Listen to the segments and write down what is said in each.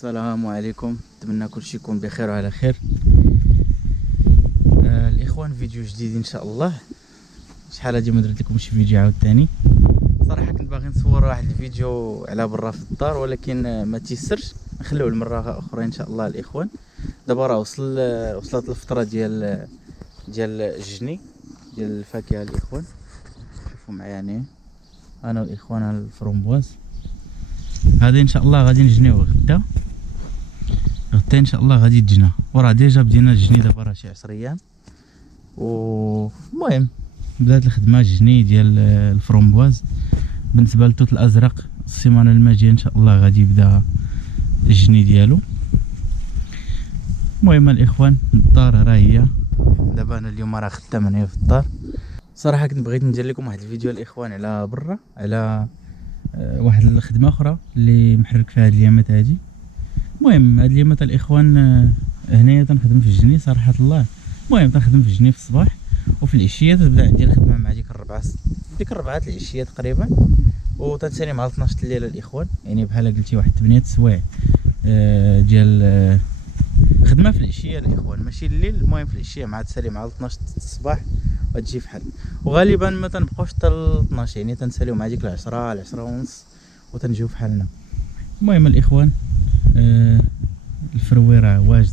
السلام عليكم، نتمنى كلشي يكون بخير وعلى خير. الاخوان، فيديو جديد ان شاء الله. شحال هادي ما درت لكمش فيديو عاوتاني. صراحه كنت باغي نصور واحد الفيديو على برا في الدار، ولكن ما تيسرش، نخليوه المره اخرى ان شاء الله. الاخوان، دابا راه وصلت الفتره ديال الجني ديال الفاكهه. الاخوان شوفوا معايا انا والاخوان على الفرومبواز هذا ان شاء الله غادي نجنيوه غدا ان شاء الله. غادي تجنى وراه ديجا بدينا الجني دابا، راه شي 10 ايام. المهم بدات الخدمه الجني ديال الفرومبواز. بالنسبه للتوت الازرق السيمانه الماجيه ان شاء الله غادي يبدا الجني ديالو. المهم الاخوان، الدار راه هي دابا. انا اليوم راه خدام هنايا في الدار. صراحه كنت بغيت ندير لكم واحد الفيديو الاخوان على برا، على واحد الخدمه اخرى اللي محرك فيها هاد الايامات هادي. المهم هاد الايامات الاخوان هنايا تنخدم في الجني صراحه الله. المهم تنخدم في الجني في الصباح، وفي العشيه تبدا عندي الخدمه مع ديك الربعه العشيه تقريبا، وتنسالي مع 12 الليل الاخوان. يعني بحال قلتي واحد 8 سوايع ديال خدمه في العشيه الاخوان، ماشي الليل. المهم في العشيه مع تسالي مع 12 الصباح وتجي فحال. وغالبا ما تنبقاوش حتى ل 12، يعني تنساليو مع ديك 10 ونص وتنجيو فحالنا. المهم الاخوان، الفروي راه واجد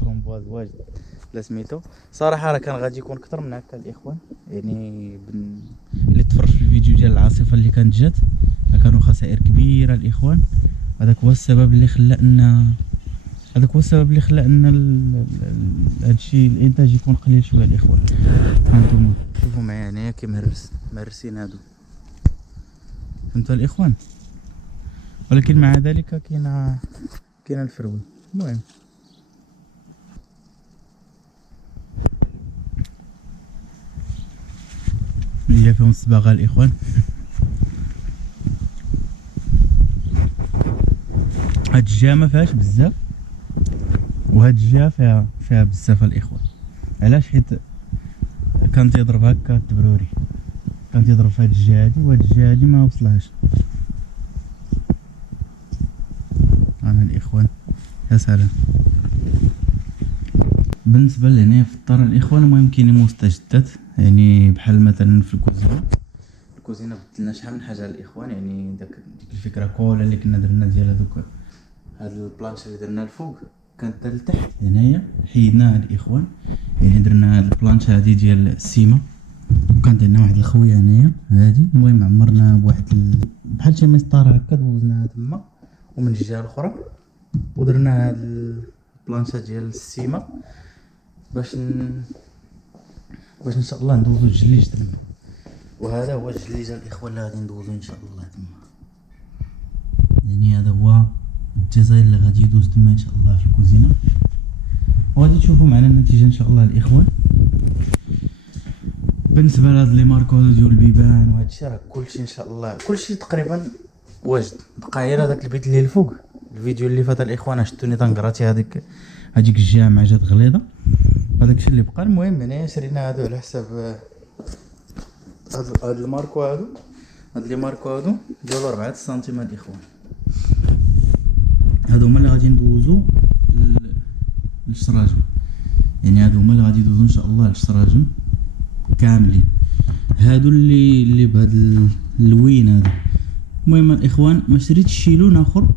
فرومبواز واجد لا سميتو. صراحه راه كان غادي يكون اكثر من هكا الاخوان. يعني اللي تفرج في الفيديو ديال العاصفه اللي كانت جات، كانوا خسائر كبيره الاخوان. هذاك هو السبب اللي خلى ان هادشي الانتاج يكون قليل شويه الاخوان. هانتوما شوفوا معايا هنايا كي مهرسين هادو، فهمتوا الاخوان. ولكن مع ذلك كاين الفروي. المهم هي فيهم الصباغه الاخوان. هاد الجهه ما فيهاش بزاف، وهاد الجهه فيها بزاف الاخوان. علاش؟ حيت كان تيضرب هكا التبروري، كان تيضرب في هاد الجهه هادي، وهاد الجهه هادي ما وصلهاش. انا الاخوان يا سلام. بالنسبه لهنايا في الدار الاخوان، المهم كاينين مستجدات، يعني بحال مثلا في الكوزينه بدلنا شحال من حاجه الاخوان. يعني ديك الفكره كلها اللي كنا درنا ديال هاد البلانش اللي درنا الفوق كانت حتى لتحت هنايا، حيدناها الاخوان. يعني درنا هاد البلانش هادي ديال السيما، وكانت عندنا واحد الخويه هنايا هادي. المهم عمرنا بواحد بحال شي مسطره هكا، دوزناها تما ومن الجهه الاخرى، ودرنا هاد البلانشه ديال السيما باش ان شاء الله ندوزو الجليج تما. وهذا هو الجليج الاخوان اللي غادي ندوزو ان شاء الله تما. يعني هذا هو الديزاين اللي غادي يدوز تما ان شاء الله في الكوزينه، وغادي تشوفوا معنا النتيجه ان شاء الله الاخوان. بالنسبه لهاد لي ماركو ديال البيبان وهذا الشيء، راه كلشي ان شاء الله كلشي تقريبا واجد. بقى غير هذاك البيت اللي الفوق. الفيديو اللي فات الاخوان شفتوني تنقراتي هذيك الجامعه جات غليظه، هذاك الشيء اللي بقى. المهم هنايا شرينا هادو على حساب هاد الماركو هادو. هاد لي ماركو هادو ديالو 4 سنتيم الاخوان. هادو هما اللي غادي ندوزو للشراجم. يعني هادو هما اللي غادي يدوزو ان شاء الله للشراجم كاملين. هادو اللي بهاد اللوين هذا. المهم الاخوان، ما شريتش شي لون اخر.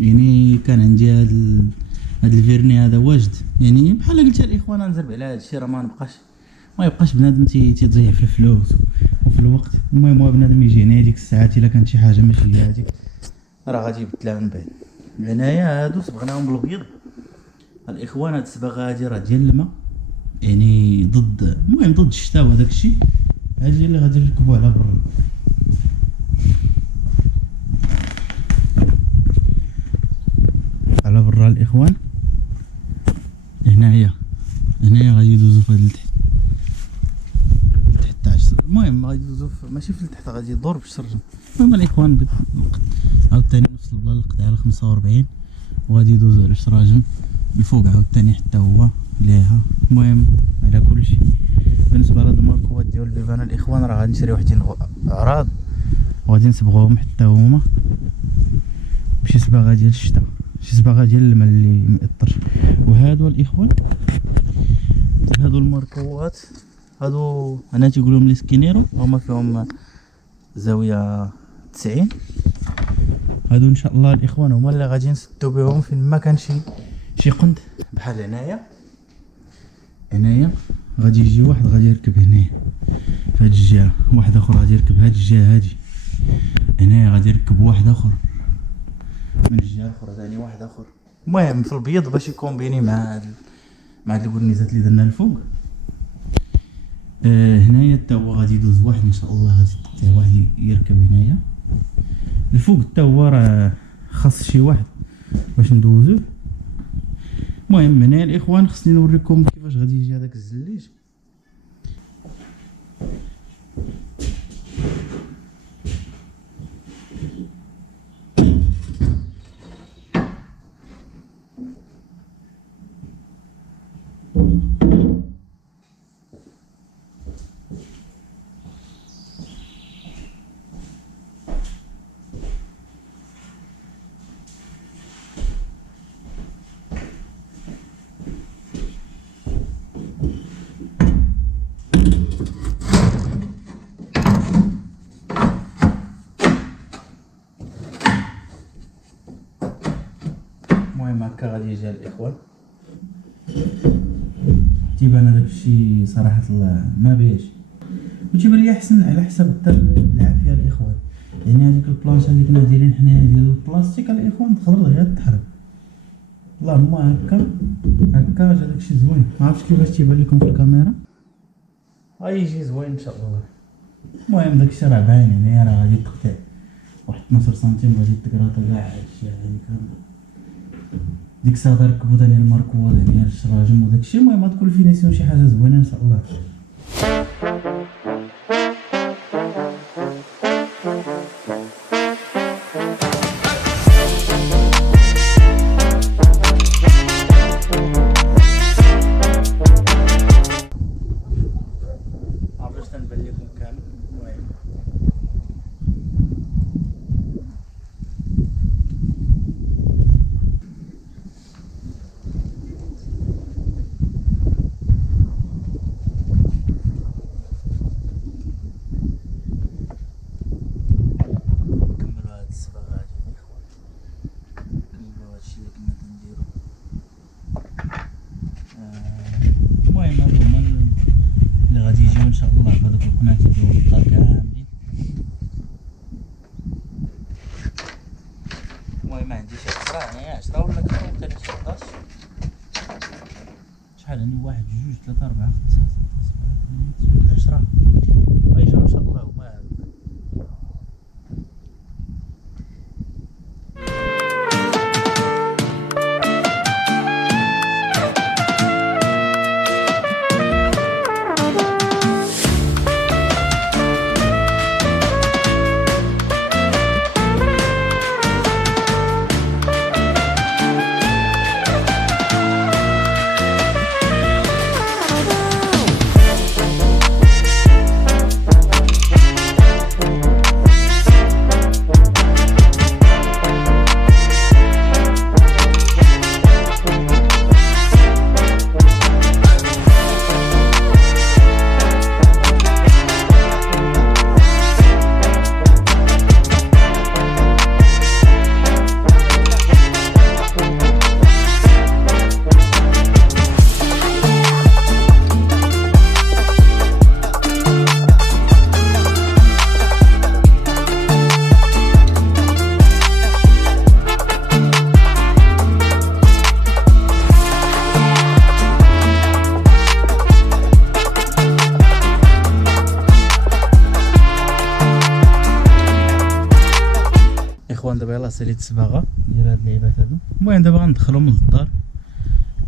يعني كان عندي هاد الفيرني هذا واجد. يعني بحال قلت الاخوان نزرب على هاد الشيء، راه ما يبقاش بنادم تيضيع في الفلوس وفي الوقت. المهم هو بنادم يجي هنا ديك الساعات الا كانت شي حاجه ماشي هي هذيك، راه غادي يبدلها من بعد. هنايا هادو صبغناهم بالابيض الاخوان. هاد الصباغه هادي راه ديال الماء، يعني ضد الشتاء وهداك الشيء. هادي اللي غادي نركبوا على برا. الاخوان هنايا غادي يدوزو في هاد لتحت تاع الشجر. المهم غادي يدوزو ماشي في لتحت، غادي يدور في الشرجم. المهم الاخوان عاوتاني نفس البلان القطع على 45، وغادي يدوزو على الشراجم الفوق عاوتاني حتى هو ليها. المهم على كل شيء. بالنسبه لهاد الماركوات ديال البيبان الاخوان، راه غادي نشري واحد اعراض وغادي نصبغوهم حتى هما بشي صباغه ديال الشتا. شي صباغه ديال الماء اللي مأطرش. وهادو الاخوان هادو الماركوات، هادو انا تيقولهم لي سكينيرو، هما فيهم زاويه 90. هادو ان شاء الله الاخوان هما اللي غادي نسدو بهم فين ما كان شي قند. بحال هنايا غادي يجي واحد غادي يركب هنايا في هاد الجهه، واحد اخر غادي يركب هاد الجهه هادي، هنايا غادي يركب واحد اخر من الجهه الاخرى ثاني واحد اخر. المهم في البيض باش يكومبيني مع هاد البرنيزات اللي درنا الفوق. هنايا حتى هو غادي يدوز واحد ان شاء الله، غادي حتى واحد يركب هنايا الفوق حتى هو، راه خاص شي واحد باش ندوزوه. المهم هنايا الاخوان خصني نوريكم كيفاش غادي يجي هذاك الزليج. المهم هكا غادي يجي الاخوان. تيبان هذاك الشيء صراحه ما بيش، وتيبان لي احسن على حساب العافيه الاخوان. يعني هذيك البلانشه اللي كنا دايرين حنايا ديال البلاستيك الاخوان تقدر غير تحرق. اللهم هكا جا داكشي زوين. ما عرفتش كيفاش تيبان لكم في الكاميرا، غيجي زوين ان شاء الله. المهم داكشي راه باين هنايا، راه غادي تقطع واحد 12 سنتيم غادي تكراطا كاع هادشي هذيك ديك الساعه ركبوا ثاني الماركوات هنايا الشراجم وداكشي. المهم غتكون الفينيسيون شي حاجه زوينه ان شاء الله. عرفتش تنبان لكم كامل. المهم هادو هما اللي غادي يجيو ان شاء الله في هذوك القناة ديال الدار كاملين. المهم ما عنديش 10 هنايا 10 ولا اكثر، حتى 16 شحال هاني 1 2 3 4 5 6 7 8 9 10 غيجيو ان شاء الله هما هادوك. دابا يلاه ساليت الصباغه ديال هاد اللعيبات هادو. المهم دابا غندخلهم للدار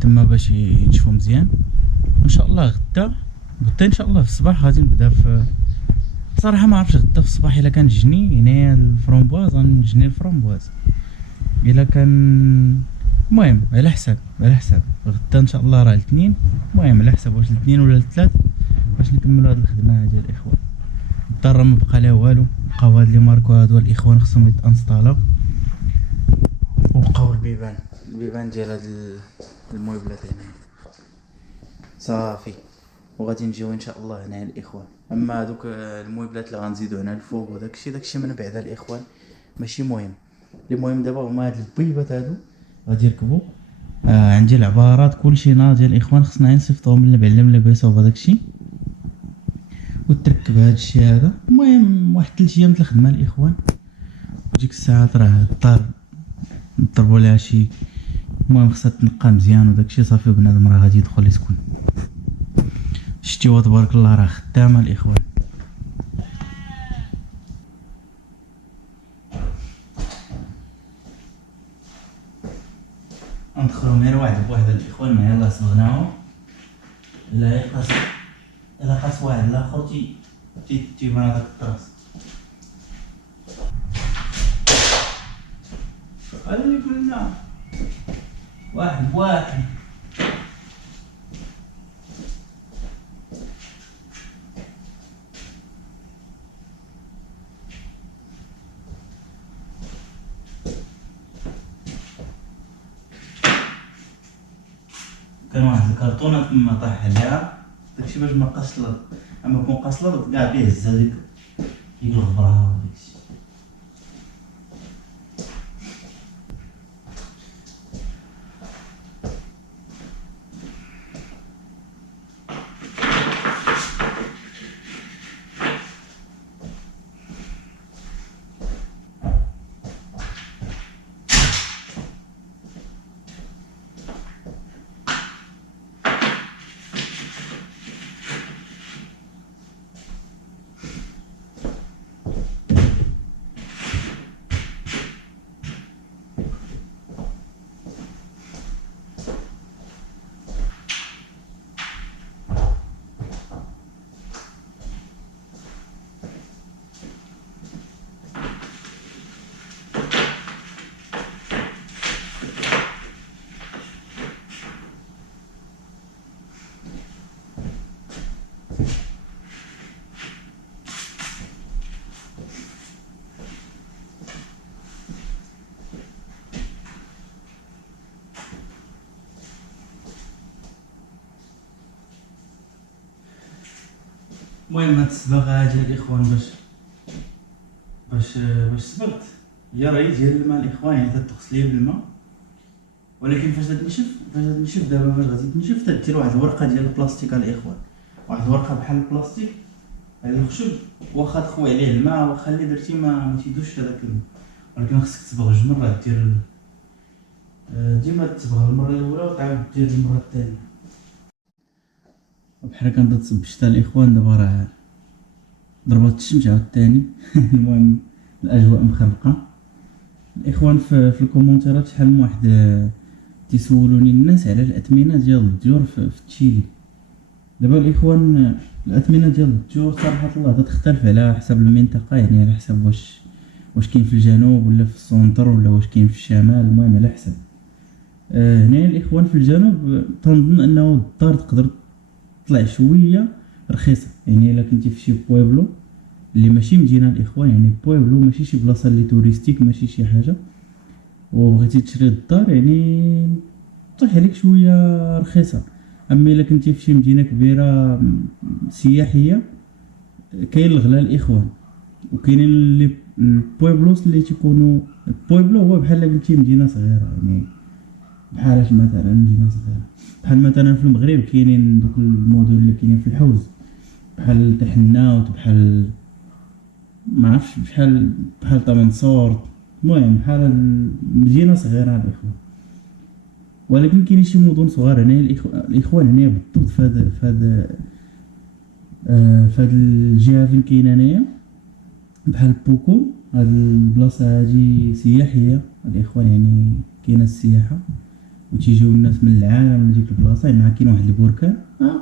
تما باش ينشفوا مزيان. ان شاء الله غدا ان شاء الله في الصباح غادي نبدا في صراحه ما عرفتش غدا في الصباح الا كان جني هنايا الفرامبواز غنجني الفرامبواز الا كان. المهم على حساب غدا ان شاء الله راه الاثنين. المهم على حساب واش الاثنين ولا الثلاث باش نكملوا هاد الخدمه هادي الاخوان. الدار ما بقى لها والو، بقاو هاد لي ماركو هادو الاخوان خصهم يتانستالاو وبقاو البيبان ديال هاد المويبلات هنا صافي. وغادي نجيو ان شاء الله هنا الاخوان. اما هذوك المويبلات اللي غنزيدو هنا الفوق وداكشي من بعد الاخوان ماشي مهم. المهم دابا هما هاد البيبات هادو غادي يركبوا. عندي العبارات كلشي ناضي الاخوان، خصنا نصيفطوهم للمعلم لاباس وهداكشي وتركب هادشي هذا. المهم واحد 3 ايام د الخدمه الاخوان، وديك الساعات راه الدار نضربوا لها شي. المهم خصها تنقى مزيان وداكشي صافي، بنادم راه غادي يدخل يسكن. شتيوا تبارك الله راه خدامه الاخوان. ندخلو غير واحد بواحد الاخوان، ما يلاه صبغناهم. الا قاس واحد الاخر تيبان هذاك الطراس. هذا اللي قلنا واحد بواحد. كان واحد الكرتونه تما طاح عليها داكشي باش ما بقاش الارض، اما كون قاس الارض كاع بيه هزا ديك الغبره وداكشي. المهم هاد الصباغه هادي الاخوان باش صبغت هي راهي ديال الماء الاخوان، يعني تتغسل ليها بالماء. ولكن فاش تنشف دابا فاش غادي تنشف تدير واحد الورقه ديال البلاستيك الاخوان، واحد الورقه بحال البلاستيك على الخشب، واخا تخوي عليه الماء واخا اللي درتي ما تيدوش هذاك الماء. ولكن خصك تصبغ جوج مرات، دير ديما تصبغ المره الاولى وتعاود دير المره الثانيه. بحال كنبدا تصب الشتا الاخوان. دابا راه ضربات الشمس عاوتاني. المهم الاجواء مخربقه الاخوان. في الكومونتيرات شحال من واحد تيسولوني الناس على الاثمنه ديال الديور في تشيلي. دابا الاخوان الاثمنه ديال الديور صراحه الله تختلف على حسب المنطقه، يعني على حسب واش كاين في الجنوب ولا في السونتر ولا واش كاين في الشمال. المهم على حسب. هنا الاخوان في الجنوب تنظن انه الدار تقدر تطلع شويه رخيصه، يعني الا كنتي في شي بويبلو اللي ماشي مدينه الاخوان، يعني بويبلو ماشي شي بلاصه اللي توريستيك ماشي شي حاجه، وبغيتي تشري الدار يعني طيح عليك شويه رخيصه. اما الا كنتي في شي مدينه كبيره سياحيه كاين الغلا الاخوان، وكاينين البويبلوس اللي تيكونوا البويبلو هو بحال قلتي مدينه صغيره، يعني بحال مثلا مدينه صغيره بحال مثلا في المغرب كاينين دوك المدن اللي كاينين في الحوز بحال تحناوت بحال ما عرفتش بحال طمنصور. المهم بحال مدينه صغيره الاخوان. ولكن كاين شي مدن صغار هنا الاخوان هنا بالضبط في هاد الجهه فين كاين هنايا بحال بوكو. هاد البلاصه هادي سياحيه الاخوان، يعني كاينه السياحه وتيجيو الناس من العالم لديك البلاصه. مع كاين واحد البركان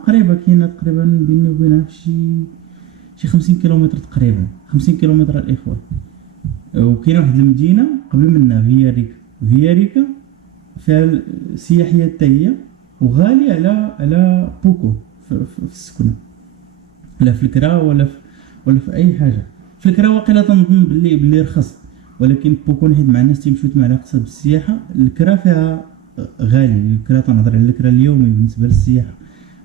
قريبه، كاينه تقريبا بيني وبينها شي 50 كيلومتر تقريبا 50 كيلومتر الاخوان. وكاينه واحد المدينه قبل منها فياريكا فيها سياحيه حتى هي وغاليه على بوكو في السكنه، لا في الكرا ولا في اي حاجه. في الكرا واقيلا تنظن باللي رخص، ولكن بوكون حيت مع الناس تيمشيو تما على قصد السياحه، الكرا فيها غالي. الكرا تنهضر على الكرا اليومي بالنسبه للسياحه،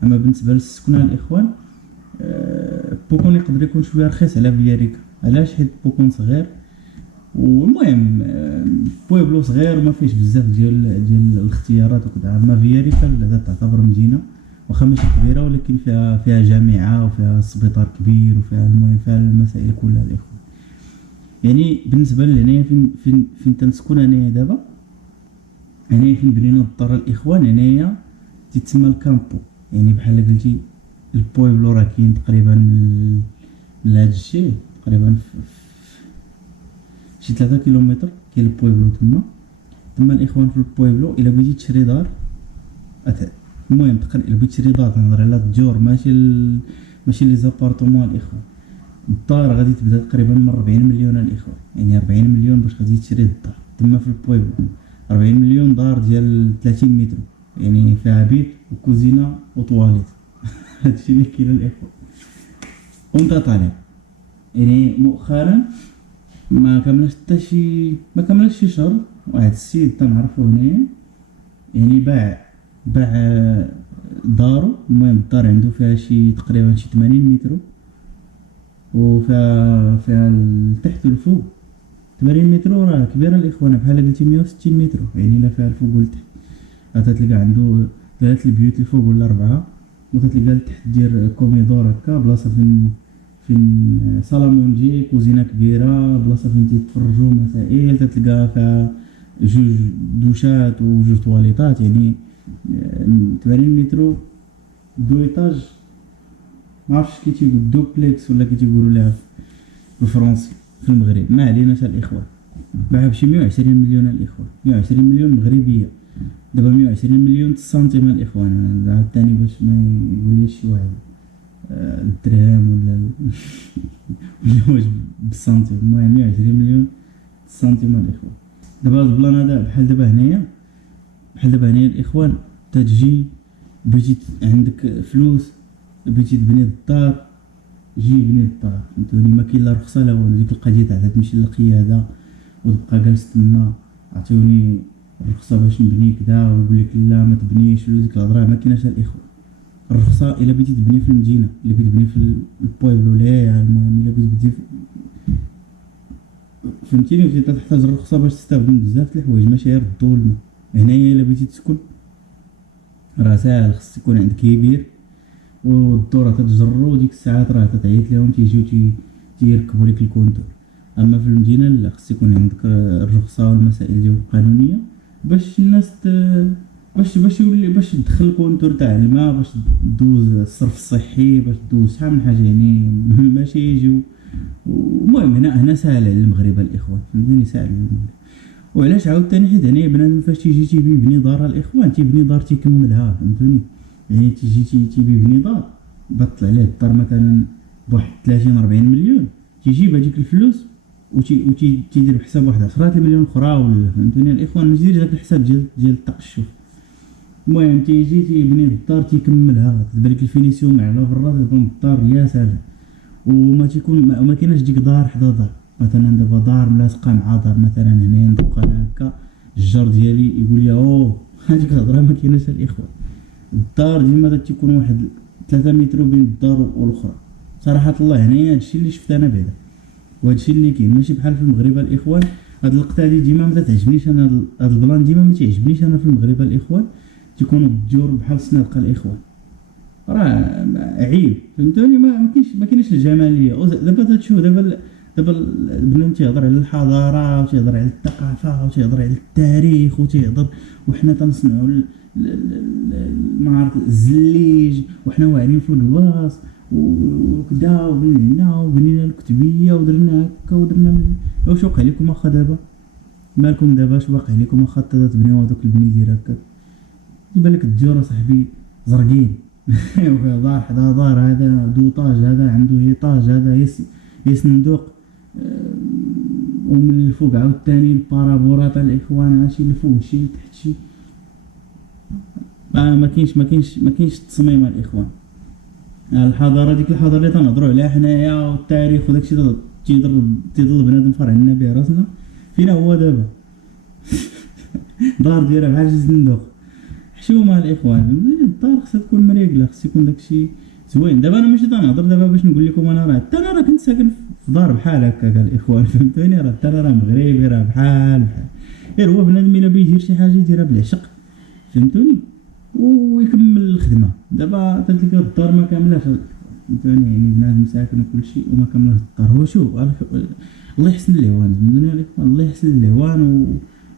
اما بالنسبه للسكنه الاخوان بوكون يقدر يكون شويه رخيص على فياريكا. علاش؟ حيت بوكون صغير، والمهم بويبلو صغير وما فيهش بزاف ديال الاختيارات وكذا. اما فياريكا لا تعتبر مدينه واخا ماشي كبيره، ولكن فيها جامعه وفيها سبيطار كبير وفيها المهم فيها المسائل كلها الاخوان. يعني بالنسبه لهنايا فين تنسكن انايا دابا، هنايا فين بنينا الدار الاخوان، هنايا تيتسمى الكامبو. يعني بحال قلتي البويبلو راه كاين تقريبا من هاد الشيء تقريبا شي 3 كيلومتر كاين البويبلو تما الاخوان. في البويبلو الا بغيتي تشري دار المهم تقريبا الا بغيتي تشري دار، تنهضر على الديور ماشي لي زابارتمون الاخوان. الدار غادي تبدا تقريبا من 40 مليون الاخوان، يعني 40 مليون باش غادي تشري الدار تما في البويبلو. 40 مليون دار ديال 30 متر، يعني فيها بيت وكوزينه وطواليت. هادشي اللي كاين الاخوان. وانت طالع يعني مؤخرا ما كملش شي شهر، واحد السيد تنعرفو هنايا يعني باع دارو. المهم الدار عنده فيها شي تقريبا شي 80 متر، وفيها التحت والفوق 80 متر. راه كبيره الاخوان، بحال قلتي 160 متر، يعني لا فيها الفوق والتحت. تلقى عنده 3 البيوت الفوق ولا 4، وتلقى التحت دير كوميدور هكا، بلاصه فين صالامونجي، كوزينه كبيره، بلاصه فين تيتفرجوا مسائل. تلقى فيها 2 دوشات و2 طواليطات، يعني 80 متر 2 ايطاج. ما عرفتش كي تيقول دوبلكس ولا كي تيقولوا لها بالفرنسي في المغرب. ما علينا حتى الاخوان. باعها بشي 120 مليون الاخوان، 120 مليون مغربيه. دابا 120 مليون سنتيم الاخوان. انا عاوتاني باش ما يقوليش شي واحد الدرهم ولا واش بالسنتيم. المهم 120 مليون سنتيم الاخوان. دابا البلان هذا بحال دابا هنايا الاخوان، تجي بغيتي عندك فلوس بغيتي تبني الدار، جي بني الدار، فهمتوني. ما كاين لا رخصه لا والو. ديك القضيه تاع تمشي للقياده وتبقى جالس تما عطيوني الرخصه باش نبني كذا، ويقول لك لا ما تبنيش، ولا ديك الهضره ما كايناش الاخوان. الرخصه الا بغيتي تبني في المدينه، الا بغيتي تبني في البويبلو لا، المهم الا بغيتي تبني فهمتيني، تحتاج الرخصه باش تستخدم بزاف د الحوايج، ماشي غير الضو والماء. هنايا الا بغيتي تسكن راه ساهل، خص يكون عندك كبير والدورة تتجرو، وديك الساعات راه تتعيط ليهم تيجيو تيركبوا لك الكونتور. اما في المدينه لا، خص يكون عندك الرخصه والمسائل ديال القانونيه باش الناس باش تدخل الكونتور تاع الماء، باش دوز الصرف الصحي، باش دوز شحال من حاجه، يعني ماشي يجيو. المهم هنا ساهل على المغرب الاخوان، فهمتوني، ساهل على المغرب. وعلاش عاوتاني؟ حيت هنايا بنادم فاش تيجي يبني دار الاخوان تيبني دار تيكملها، فهمتوني. يعني تيجي يبني دار بطل عليه الدار مثلا بواحد 30-40 مليون، تيجيب هذيك الفلوس تيدير بحساب واحد 10 مليون اخرى، ولا فهمتوني الاخوان. ما تيديرش داك الحساب ديال التقشف. المهم تيبني الدار تيكملها، تبان لك الفينيسيون على برا، تكون الدار يا سلام. وما كايناش ديك دار حدا دار، مثلا دابا دار ملاصقه مع دار، مثلا هنايا ندق انا هكا الجار ديالي يقول لي هذيك الهضره ما كايناش الاخوان. الدار ديما تيكون واحد 3 متر بين الدار والاخرى. صراحه الله هنايا هادشي اللي شفت انا بعدا، وهادشي اللي كاين ماشي بحال في المغرب الاخوان. هاد اللقطه هادي ديما ما تعجبنيش انا، هاد البلان ديما ما تعجبنيش انا في المغرب الاخوان. تيكونوا الديور بحال السنادقه الاخوان، راه عيب، فهمتوني. ما كاينش الجماليه. دابا تشوف دابا البنان تيهضر على الحضاره وتيهضر على الثقافه وتيهضر على التاريخ وتيهضر، وحنا تنصنعوا ما عرفت الزليج، وحنا واعرين في القواص وكذا، وبنينا وبنينا الكتبيه ودرنا هكا ودرنا. واش وقع لكم واخا دابا؟ مالكم دابا؟ اش واقع لكم واخا تبنيو هذوك البنيدير هكا؟ يبان لك الديور صاحبي زرقين. وفيه دار حدا دار، هذا دوطاج، هذا عنده ايطاج، هذا يصندوق، ومن الفوق عاوتاني البارابورات الاخوان، شي لفوق شي لتحت شي. ما كاينش تصميم الاخوان. الحضاره، ديك الحضاره اللي تنهضروا عليها حنايا والتاريخ وداكشي تيضل بنادم فرع لنا به راسنا، فين هو دابا؟ دار دايره بحال شي زندوق. حشومه الاخوان، الدار خصها تكون مريقله، خص يكون داكشي زوين. دابا انا ماشي تنهضر دابا باش نقول لكم انا راه حتى انا راه كنت ساكن في دار بحال هكاك الاخوان، فهمتوني؟ راه حتى انا راه مغربي، راه بحال غير هو بنادم الا بغى يدير شي حاجه يديرها بالعشق، فهمتوني؟ ويكمل الخدمه. دابا تلقى الدار ما كاملاش، فهمتوني؟ يعني بنادم ساكن وكل شيء وما كاملاش الدار. هو شوف الله يحسن الهوان، فهمتوني الاخوان؟ الله يحسن الهوان.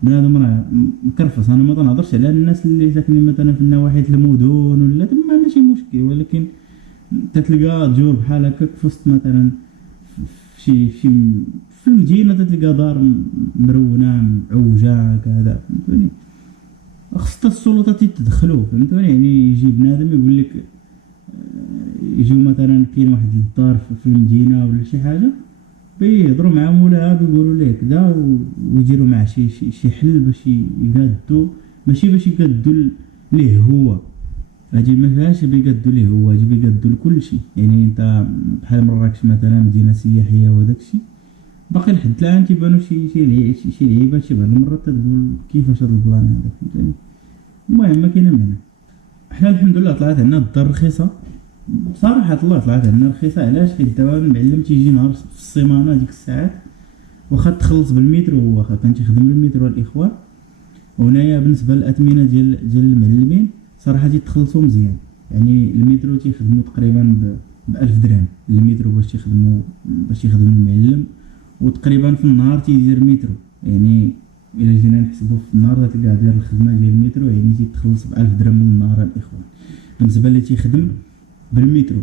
بنادم راه مكرفص. انا ما تنهضرش على الناس اللي ساكنين مثلا في النواحي المدن ولا تما ماشي مشكل، ولكن تتلقى دجور بحال هكاك في وسط مثلا في في المدينه، تتلقى دار مرونه معوجه كذا، فهمتوني؟ خص السلطات يتدخلوا، فهمتوني؟ يعني يجي بنادم يقول لك يجيو مثلا كاين واحد الدار في المدينه ولا شي حاجه، بيهضروا مع مولاها بيقولوا ليه كذا، ويديروا معاه شي حل باش يقادوا، ماشي باش يقادوا ليه هو. هادي ما فيهاش بيقادوا ليه هو، هادي بيقادوا لكل شيء. يعني انت بحال مراكش مثلا مدينه سياحيه وداك الشيء، باقي لحد الان تيبانوا شي لعيبات شي بعض المرات تقول كيفاش هاد البلان هذا، فهمتني؟ المهم ما كاينه معنى. حنا الحمد لله طلعت عندنا الدار رخيصه، بصراحه الله طلعت عندنا رخيصه. علاش؟ حيت دابا المعلم تيجي نهار في السيمانه ديك الساعات، واخا تخلص بالمترو، واخا كان تيخدم بالمترو الاخوان. وهنايا بالنسبه للاثمنه ديال المعلمين صراحه تيتخلصوا مزيان. يعني المترو تيخدموا تقريبا ب 1000 درهم المترو باش يخدم المعلم، وتقريبا في النهار تيدير مترو. يعني الا جينا نحسبوا في النهار تلقى داير الخدمه ديال المترو، يعني تيتخلص ب 1000 درهم من النهار الاخوان. بالنسبه اللي تيخدم بالمترو،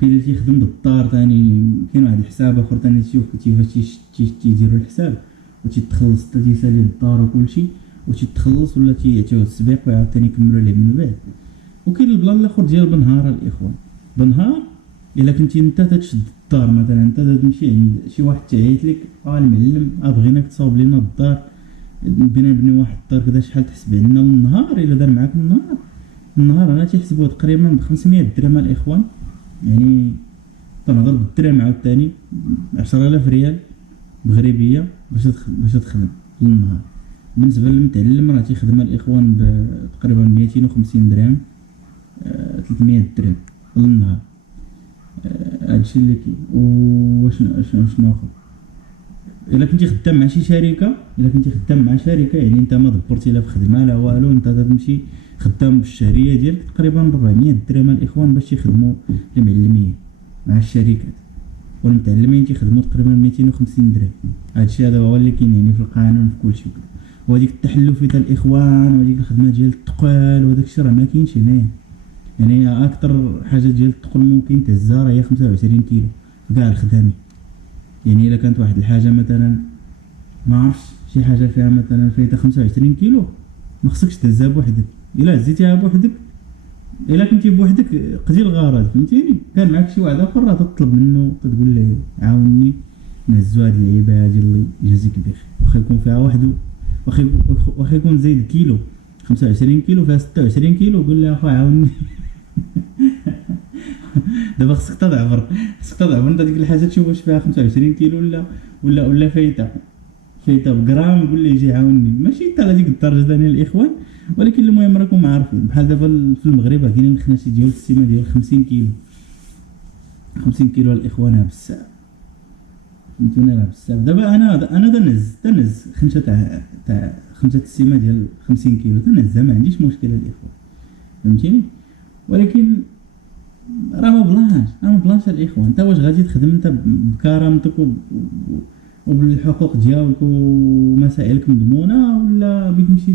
كاين اللي تيخدم بالدار ثاني، كاين واحد الحساب اخر ثاني تشوف كيفاش تيديروا الحساب، وتيتخلص حتى تيسالي الدار وكل شيء، وتيتخلص ولا تيعطيوه التسبيق وعاوتاني يكملوا ليه من بعد. وكاين البلان الاخر ديال بنهار الاخوان. بنهار الا كنتي انت تشد الدار مثلا، انت تمشي عند شي واحد تعيط لك المعلم بغيناك تصاوب لينا الدار، بغينا نبني واحد الدار كذا، شحال تحسب عندنا النهار؟ الا دار معاك النهار انا تيحسبوه تقريبا ب 500 درهم الاخوان. يعني تنهضر بالدرهم عاوتاني 10000 ريال مغربيه باش تخدم للنهار. بالنسبه للمتعلم راه تيخدم الاخوان تقريبا 250 درهم 300 درهم للنهار. هادشي اللي كاين. شنو اخر؟ الا كنتي خدام مع شي شركه، يعني انت ما دبرتي لا في خدمه لا والو، انت تمشي خدام بالشهريه ديالك تقريبا 400 درهم الاخوان باش يخدموا المعلمين مع الشركات، والمتعلمين تيخدموا تقريبا 250 درهم. هادشي هذا هو اللي كاين يعني في القانون في كلشي. وهاديك التحلفي تاع الاخوان وهاديك الخدمه ديال الثقال وداك الشيء راه ما كاينش هنايا. يعني اكثر حاجه ديال الثقل ممكن تهزها هي 25 كيلو في كاع الخدامين. يعني الا كانت واحد الحاجه مثلا ما عرفتش شي حاجه فيها مثلا فايته 25 كيلو، ما خصكش تهزها بوحدك. الا هزيتيها بوحدك، الا كنتي بوحدك قضي الغرض، فهمتيني؟ كان معك شي واحد اخر راه تطلب منه تقول له عاوني نهزو هاد اللعيبه هادي الله يجازيك بخير، واخا يكون فيها وحده، واخا يكون زايد كيلو 25 كيلو فيها 26 كيلو، قول له اخو عاوني. دابا خصك تضعفر انت ديك الحاجه تشوف واش فيها 25 كيلو ولا فايته بغرام، قول لي يجي عاوني. ماشي حتى لهاديك الدرجه ثاني الاخوان، ولكن المهم راكم عارفين بحال دابا في المغرب كاينين الخناشي ديال السيمه ديال 50 كيلو الاخوان بزاف، فهمتوني؟ راه بزاف. دابا انا تنز خنشه تاع خنشه السيمه ديال 50 كيلو تنهزها، ما عنديش مشكله الاخوان، فهمتيني؟ ولكن راه ما بلانش الاخوان. انت واش غادي تخدم انت بكرامتك وبالحقوق ديالك ومسائلك مضمونه، ولا بغيت تمشي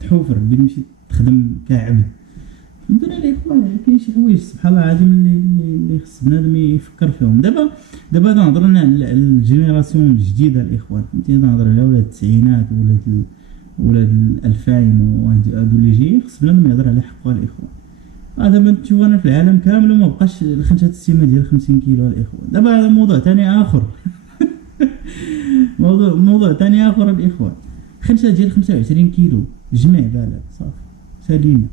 تحوفر، بغيت تمشي تخدم كعبد؟ فهمتوني الاخوان؟ كاين شي حوايج سبحان الله العظيم اللي خص بنادم يفكر فيهم. دابا تنهضر على الجينيراسيون الجديده الاخوان، فهمتيني؟ تنهضر على ولاد التسعينات ولاد 2000 وهادو اللي جايين، خص بنادم يهضر على حقوق الاخوان. دابا تشوف انا في العالم كامل وما بقاش الخنشه السيمه ديال 50 كيلو الاخوان. دابا هذا موضوع ثاني اخر. موضوع ثاني اخر الاخوان. خنشه ديال 25 كيلو جميع بالك صافي سالينا.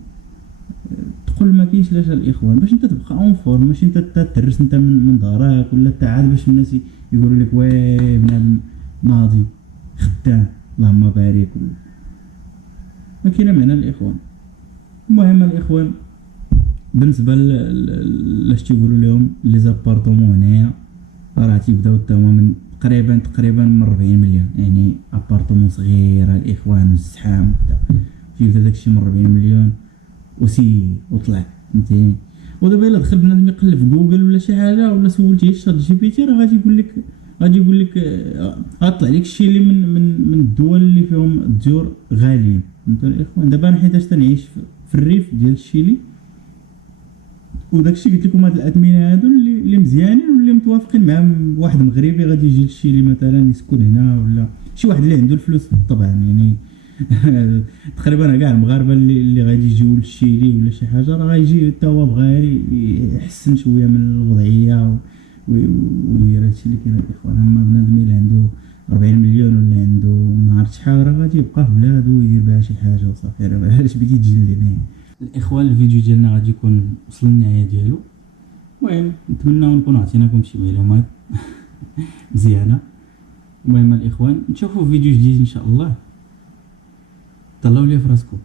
تقول ما كاينش لاش الاخوان باش انت تبقى اون فورم، ماشي انت تدرس انت من دارك ولا عاد باش الناس يقولوا لك واه بنادم ناضي. خدام اللهم بارك ما كاين معنى الاخوان. المهم الاخوان بالنسبه لاش تيقولوا لهم لي زابارتومون هنايا راه تيبداو حتى هما من تقريبا من 40 مليون، يعني ابارتومون صغيره الاخوان والزحام وكذا تيبدا داكشي من 40 مليون وطلع فهمتيني. ودابا الا دخل بنادم يقلب في جوجل ولا شي حاجه ولا سولتيه شات جي بي تي راه غادي يقول لك غطلع لك الشيء اللي من الدول اللي فيهم الديور غاليين فهمتوا الاخوان. دابا انا حيتاش تنعيش في الريف ديال الشيلي، وداكشي قلت لكم هاد الاثمنه هادو اللي مزيانين واللي متوافقين مع واحد مغربي غادي يجي للشيلي مثلا يسكن هنا، ولا شي واحد اللي عنده الفلوس طبعا يعني تقريبا كاع المغاربه اللي غادي يجيو للشيلي ولا شي حاجه راه غايجي حتى هو بغى يحسن شويه من الوضعيه ويدير هادشي اللي كاين الاخوان. اما بنادم اللي عنده 40 مليون ولا عنده ما عرفت شحال راه غادي يبقى في بلادو ويدير بها شي حاجه وصافي، راه علاش بديت تجي لهنا. الاخوان الفيديو ديالنا غادي يكون وصل للنهايه ديالو. المهم نتمنى نكون عطيناكم شي معلومات مزيانه. المهم الاخوان نشوفوا فيديو جديد ان شاء الله. طلعوا لي في راسكم.